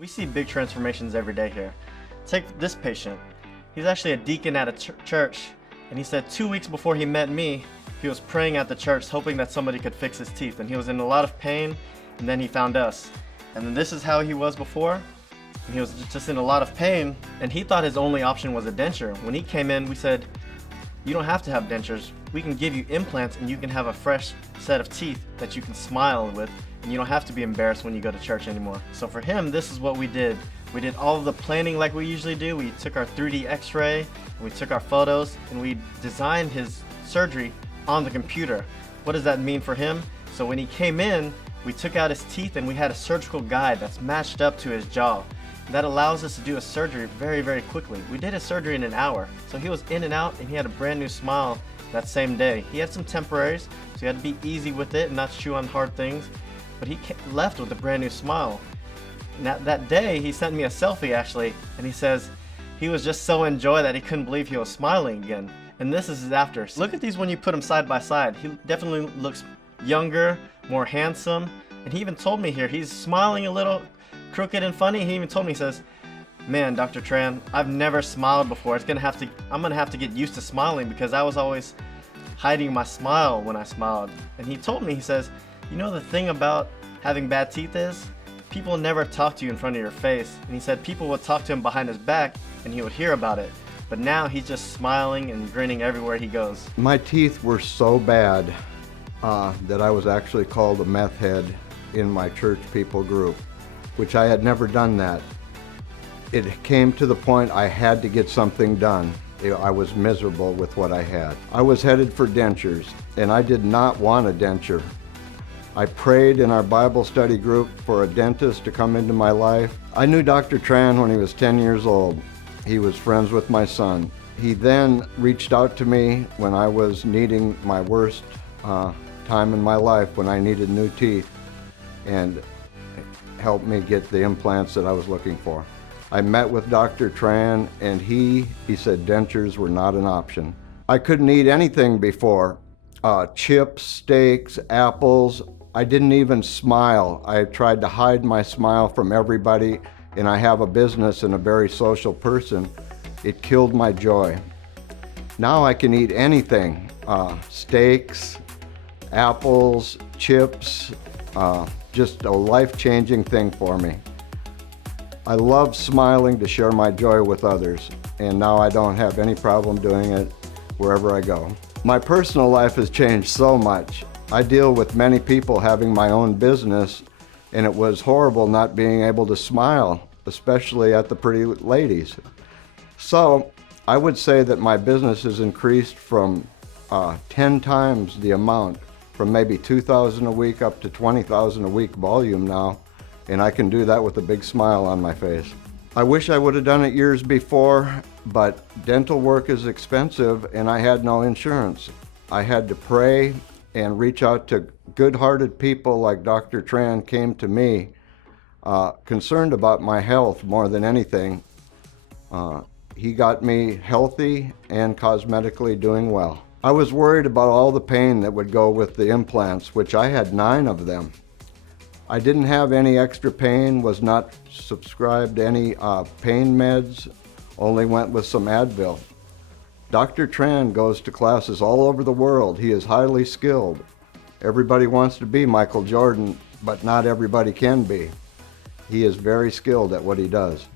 We see big transformations every day here. Take this patient. He's actually a deacon at a church, and he said 2 weeks before he met me, he was praying at the church hoping that somebody could fix his teeth, and he was in a lot of pain, and then he found us. And then this is how he was before, and he was just in a lot of pain, and he thought his only option was a denture. When he came in, we said, you don't have to have dentures. We can give you implants and you can have a fresh set of teeth that you can smile with, and you don't have to be embarrassed when you go to church anymore. So for him, this is what we did. We did all of the planning like we usually do. We took our 3D x-ray, and we took our photos, and we designed his surgery on the computer. What does that mean for him? So when he came in, we took out his teeth and we had a surgical guide that's matched up to his jaw. That allows us to do a surgery very, very quickly. We did his surgery in an hour. So he was in and out and he had a brand new smile that same day. He had some temporaries, so he had to be easy with it and not chew on hard things, but he left with a brand new smile. And that day, he sent me a selfie actually, and he says he was just so in joy that he couldn't believe he was smiling again. And this is his after. Look at these when you put them side by side. He definitely looks younger, more handsome, and he even told me here, he's smiling a little crooked and funny. He even told me, he says, man, Dr. Tran, I've never smiled before. I'm gonna have to get used to smiling because I was always hiding my smile when I smiled. And he told me, he says, you know the thing about having bad teeth is, people never talk to you in front of your face. And he said people would talk to him behind his back and he would hear about it. But now he's just smiling and grinning everywhere he goes. My teeth were so bad that I was actually called a meth head in my church people group, which I had never done that. It came to the point I had to get something done. I was miserable with what I had. I was headed for dentures, and I did not want a denture. I prayed in our Bible study group for a dentist to come into my life. I knew Dr. Tran when he was 10 years old. He was friends with my son. He then reached out to me when I was needing my worst time in my life, when I needed new teeth, and helped me get the implants that I was looking for. I met with Dr. Tran, and he said dentures were not an option. I couldn't eat anything before. Chips, steaks, apples. I didn't even smile. I tried to hide my smile from everybody, and I have a business and a very social person. It killed my joy. Now I can eat anything. Steaks, apples, chips, just a life-changing thing for me. I love smiling to share my joy with others, and now I don't have any problem doing it wherever I go. My personal life has changed so much. I deal with many people having my own business, and it was horrible not being able to smile, especially at the pretty ladies. So I would say that my business has increased from 10 times the amount, from maybe 2,000 a week up to 20,000 a week volume now, and I can do that with a big smile on my face. I wish I would have done it years before, but dental work is expensive and I had no insurance. I had to pray and reach out to good-hearted people like Dr. Tran came to me, concerned about my health more than anything. He got me healthy and cosmetically doing well. I was worried about all the pain that would go with the implants, which I had 9 of them. I didn't have any extra pain, was not subscribed to any pain meds, only went with some Advil. Dr. Tran goes to classes all over the world. He is highly skilled. Everybody wants to be Michael Jordan, but not everybody can be. He is very skilled at what he does.